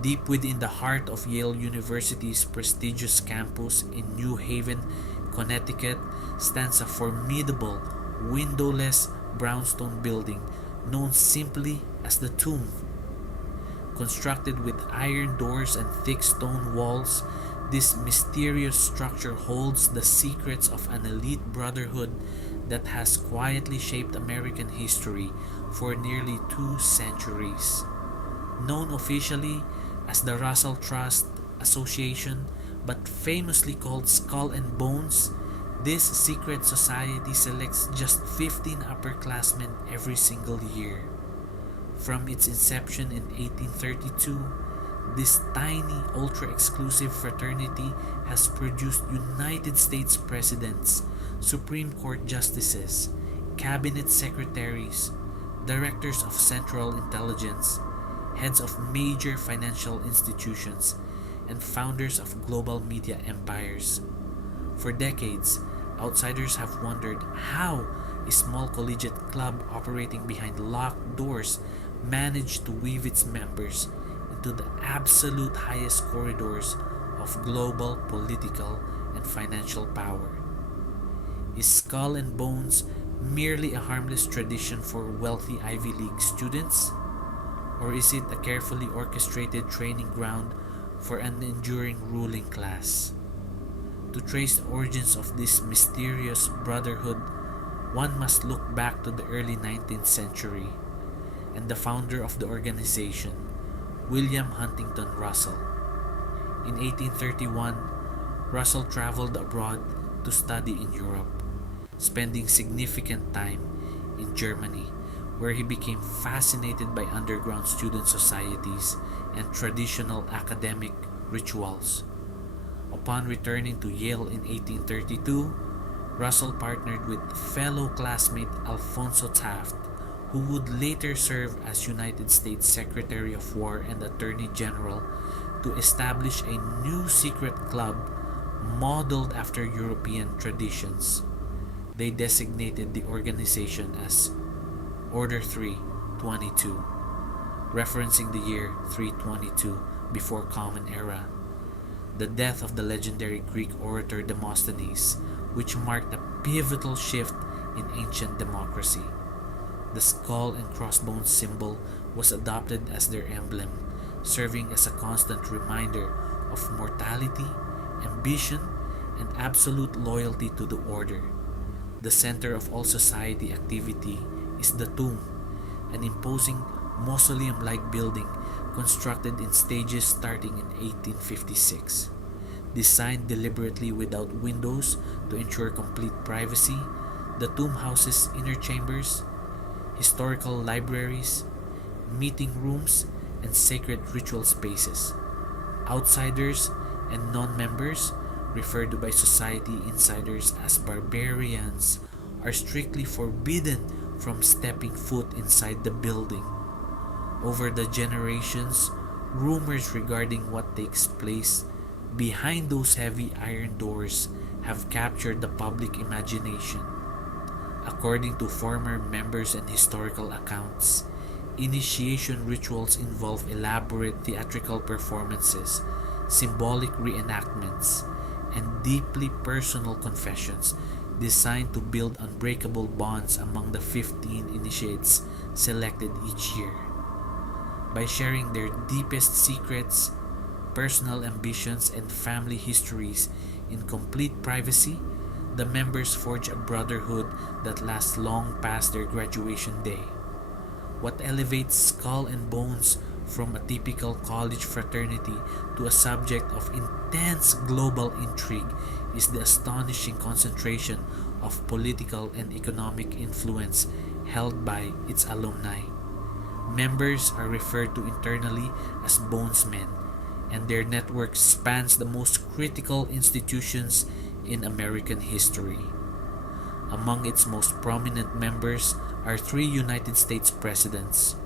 Deep within the heart of Yale University's prestigious campus in New Haven, Connecticut, stands a formidable, windowless brownstone building known simply as the Tomb. Constructed with iron doors and thick stone walls, this mysterious structure holds the secrets of an elite brotherhood that has quietly shaped American history for nearly 2 centuries. Known officially as the Russell Trust Association, but famously called Skull and Bones, this secret society selects just 15 upperclassmen every single year. From its inception in 1832, this tiny, ultra-exclusive fraternity has produced United States presidents, Supreme Court justices, cabinet secretaries, directors of Central Intelligence, heads of major financial institutions, and founders of global media empires. For decades, outsiders have wondered how a small collegiate club operating behind locked doors managed to weave its members into the absolute highest corridors of global political and financial power. Is Skull and Bones merely a harmless tradition for wealthy Ivy League students? Or is it a carefully orchestrated training ground for an enduring ruling class? To trace the origins of this mysterious brotherhood, one must look back to the early 19th century and the founder of the organization, William Huntington Russell. In 1831, Russell traveled abroad to study in Europe, spending significant time in Germany, where he became fascinated by underground student societies and traditional academic rituals. Upon returning to Yale in 1832, Russell partnered with fellow classmate Alphonso Taft, who would later serve as United States Secretary of War and Attorney General, to establish a new secret club modeled after European traditions. They designated the organization as Order 322, referencing the year 322 before Common Era, the death of the legendary Greek orator Demosthenes, which marked a pivotal shift in ancient democracy. The skull and crossbones symbol was adopted as their emblem, serving as a constant reminder of mortality, ambition, and absolute loyalty to the order. The center of all society activity is the tomb, an imposing mausoleum-like building constructed in stages starting in 1856. Designed deliberately without windows to ensure complete privacy, the tomb houses inner chambers, historical libraries, meeting rooms, and sacred ritual spaces. Outsiders and non-members, referred to by society insiders as barbarians, are strictly forbidden from stepping foot inside the building. Over the generations, rumors regarding what takes place behind those heavy iron doors have captured the public imagination. According to former members and historical accounts, initiation rituals involve elaborate theatrical performances, symbolic reenactments, and deeply personal confessions designed to build unbreakable bonds among the 15 initiates selected each year. By sharing their deepest secrets, personal ambitions, and family histories in complete privacy, the members forge a brotherhood that lasts long past their graduation day. What elevates Skull and Bones from a typical college fraternity to a subject of intense global intrigue is the astonishing concentration of political and economic influence held by its alumni. Members are referred to internally as Bonesmen, and their network spans the most critical institutions in American history. Among its most prominent members are 3 United States presidents: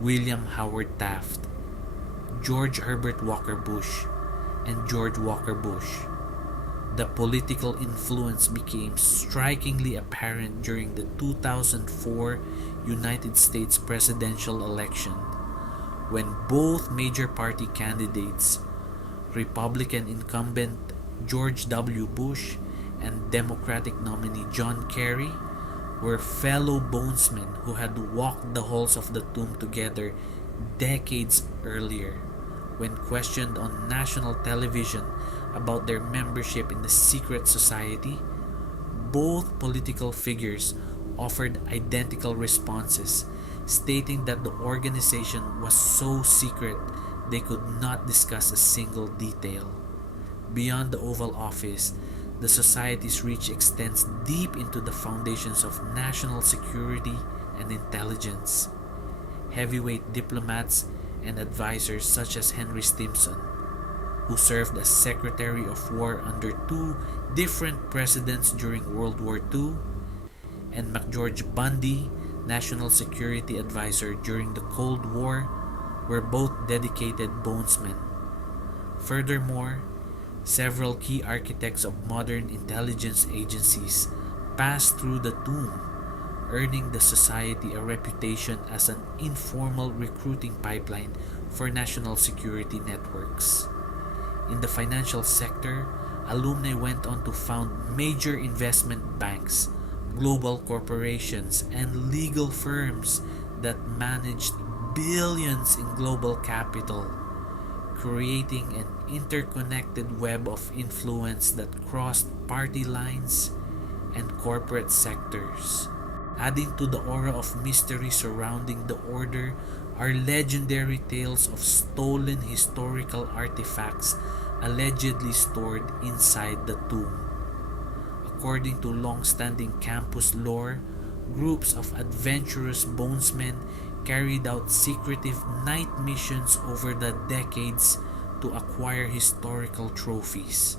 William Howard Taft, George Herbert Walker Bush, and George Walker Bush. The political influence became strikingly apparent during the 2004 United States presidential election, when both major party candidates, Republican incumbent George W. Bush and Democratic nominee John Kerry, were fellow bonesmen who had walked the halls of the tomb together decades earlier. When questioned on national television about their membership in the secret society, both political figures offered identical responses, stating that the organization was so secret they could not discuss a single detail. Beyond the Oval Office, the society's reach extends deep into the foundations of national security and intelligence. Heavyweight diplomats and advisors such as Henry Stimson, who served as Secretary of War under two different presidents during World War II, and McGeorge Bundy, National Security Advisor during the Cold War, were both dedicated bonesmen. Furthermore, several key architects of modern intelligence agencies passed through the tomb, earning the society a reputation as an informal recruiting pipeline for national security networks. In the financial sector, alumni went on to found major investment banks, global corporations, and legal firms that managed billions in global capital, creating an interconnected web of influence that crossed party lines and corporate sectors. Adding to the aura of mystery surrounding the order are legendary tales of stolen historical artifacts allegedly stored inside the tomb. According to long-standing campus lore, groups of adventurous bonesmen carried out secretive night missions over the decades to acquire historical trophies.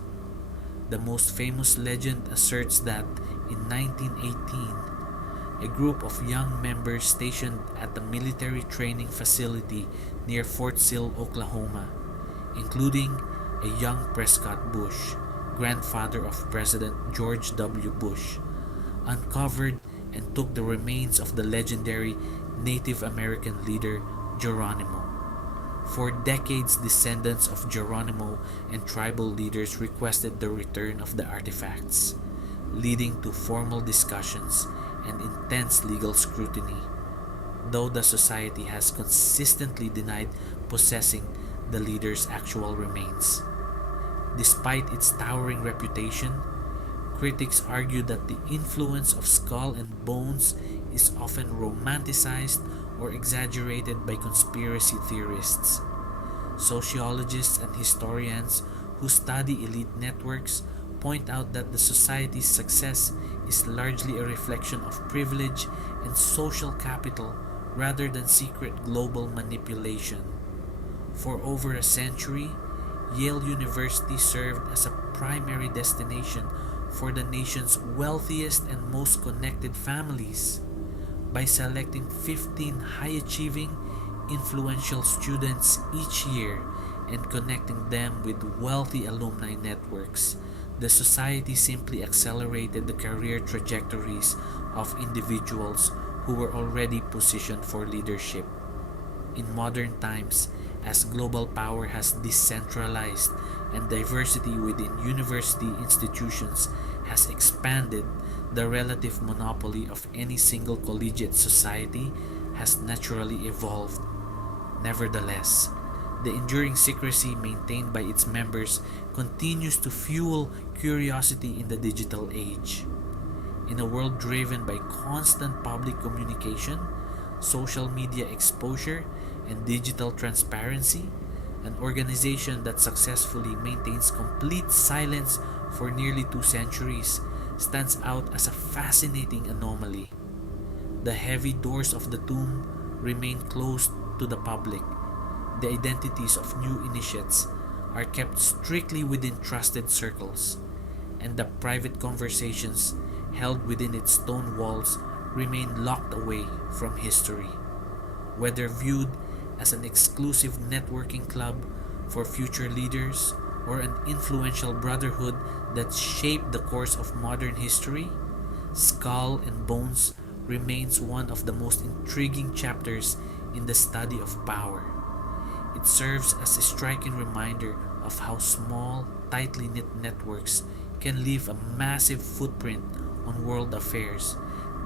The most famous legend asserts that in 1918, a group of young members stationed at the military training facility near Fort Sill, Oklahoma, including a young Prescott Bush, grandfather of President George W. Bush, uncovered and took the remains of the legendary Native American leader Geronimo. For decades, descendants of Geronimo and tribal leaders requested the return of the artifacts, leading to formal discussions and intense legal scrutiny, though the society has consistently denied possessing the leader's actual remains. Despite its towering reputation, critics argue that the influence of Skull and Bones is often romanticized or exaggerated by conspiracy theorists. Sociologists and historians who study elite networks point out that the society's success is largely a reflection of privilege and social capital rather than secret global manipulation. For over a century, Yale University served as a primary destination for the nation's wealthiest and most connected families by selecting 15 high-achieving, influential students each year and connecting them with wealthy alumni networks. The society simply accelerated the career trajectories of individuals who were already positioned for leadership. In modern times, as global power has decentralized and diversity within university institutions has expanded, the relative monopoly of any single collegiate society has naturally evolved. Nevertheless, the enduring secrecy maintained by its members continues to fuel curiosity in the digital age. In a world driven by constant public communication, social media exposure, and digital transparency, an organization that successfully maintains complete silence for nearly 2 centuries stands out as a fascinating anomaly. The heavy doors of the tomb remain closed to the public. The identities of new initiates are kept strictly within trusted circles, and the private conversations held within its stone walls remain locked away from history. Whether viewed as an exclusive networking club for future leaders or an influential brotherhood that shaped the course of modern history, Skull and Bones remains one of the most intriguing chapters in the study of power, It serves as a striking reminder of how small, tightly knit networks can leave a massive footprint on world affairs,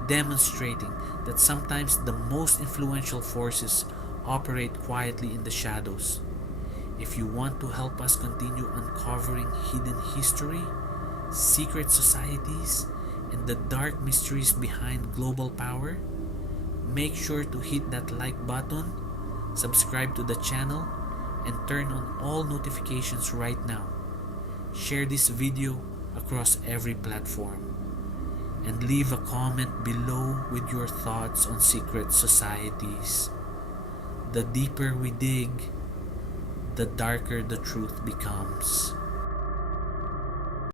demonstrating that sometimes the most influential forces operate quietly in the shadows. If you want to help us continue uncovering hidden history, secret societies, and the dark mysteries behind global power, make sure to hit that like button, subscribe to the channel, and turn on all notifications right now. Share this video across every platform, and leave a comment below with your thoughts on secret societies. The deeper we dig, the darker the truth becomes.